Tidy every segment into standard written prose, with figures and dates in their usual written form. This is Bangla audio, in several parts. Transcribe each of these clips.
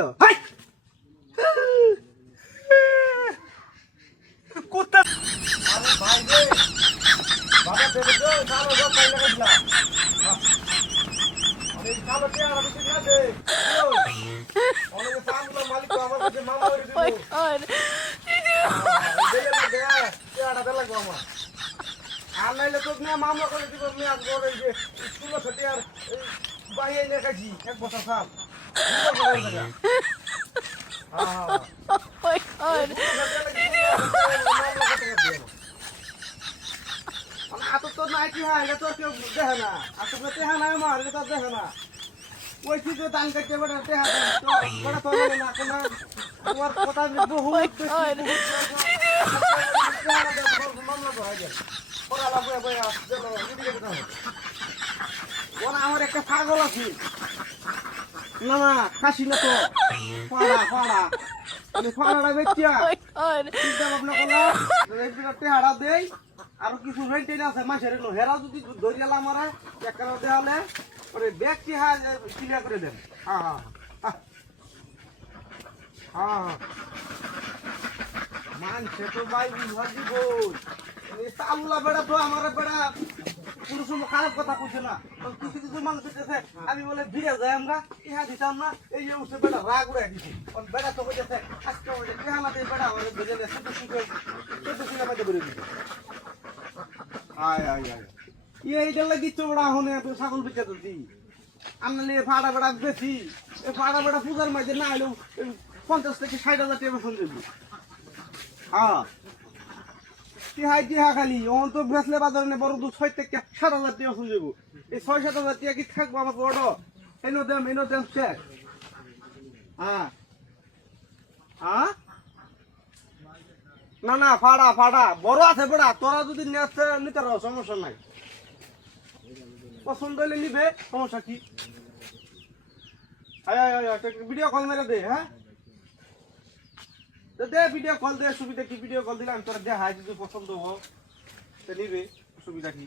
তো হাই কুত্তা আরে ভাই রে বাবা দেবে তো কালো গো পাইলা গেছলা আরে কালো কে আর কিছু না দে অনেক সামনে মালিক আমার কাছে মামা করে দিল দেলে লাগা কেডা দেলা গো আমার আর নাইলে তো না মামলা করে দিব আমি আর বড় এই যে স্কুল ছুটি আর বাইরে এনে কাজি এক বছর সাল আতো তো নাই কি হয় এটা তো কেউ দেখে না আতো তো তেহা নাই মার এটা তো দেখে না ওই কি তো দান করতে বড় তেহা তো বড় তো না কোন তোমার কথা বহুত মামলা তো হয় যায় ওরা লাগবে বয়া দিদিকে কথা ওরা আমার একটা পাগল আছে না না কাশি না তো ফাড়া আমি ফাড়াটা বেচিয়া চিন্তা ভাবনা করলাম রেগুলারতে হাড়া দেই আর কিছু রেন্টেন আছে মাসের হেরা যদি ধরিয়ালা মারা একটা দেওয়ালে ওরে ব্যাগ কি হ্যাঁ ক্লিয়ার করে দেন হ্যাঁ মানছে তো ভাই বুঝা দিব তালুলা বেড়া তো আমার বেড়া পুরো সময় খারাপ কথা কইছে না কিছু কিছু মানুষ দিতেছে আমি বলে ভিড়ে যাই আমরা ইহা দিতাম না এই যে উঠে বেড়া রাগ উড়াই দিছি বেড়া তো কইতেছে আজকে ওই ইহালাতে বেড়া আমাদের বেজে ছোট সিনে মাঝে বেরিয়ে দিছে এইটা লাগি চোড়া হনে তো ছাগল বেচে দিছি আনলে ফাড়া বেড়া বেশি এই ফাড়া বেড়া পূজার মাঝে না এলো 50 থেকে 60,000 টাকা বেতন দেব হ্যাঁ টিহা খালি ওন তো বেচলে বাজারে নে বড় 6 থেকে 7,000 টাকা শুন যাব এই 6-7,000 টাকা কি থাকবো আমার বড় এনো দেম শেষ না ফাড়া বড় আছে বেড়া তোরা যদি নিতে রাও সমস্যা নাই পছন্দ হইলে নিবে সমস্যা কি ভিডিও কল মেরে দে হ্যাঁ দে ভিডিও কল দে সুবিধা কি ভিডিও কল দিলাম তোরা দেখা যদি পছন্দ হো তো নিবে সুবিধা কি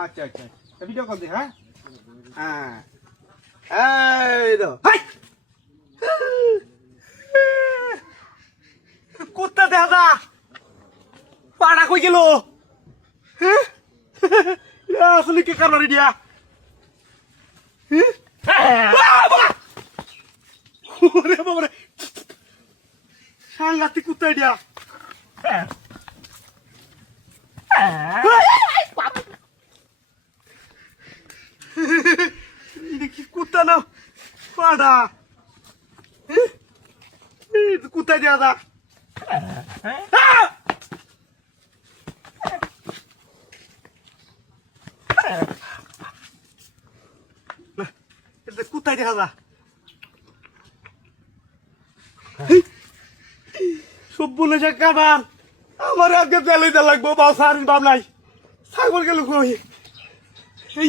আচ্ছা ভিডিও কল দে হ্যাঁ এই তো কুত্তা দেখা পাড়া কই গেল আসলে কি কারবারি দিয়া বাবা সাংঘাতিক কুত্তা দিয়া কি কুত্তা না পাড়া কুত্তা দিয়া দা কুত্তাই দেখা যা সব বলে যা কাবার আমার আগে তেলে লাগবো বাবা সারিন বাব নাই ছাগল গেল কই এই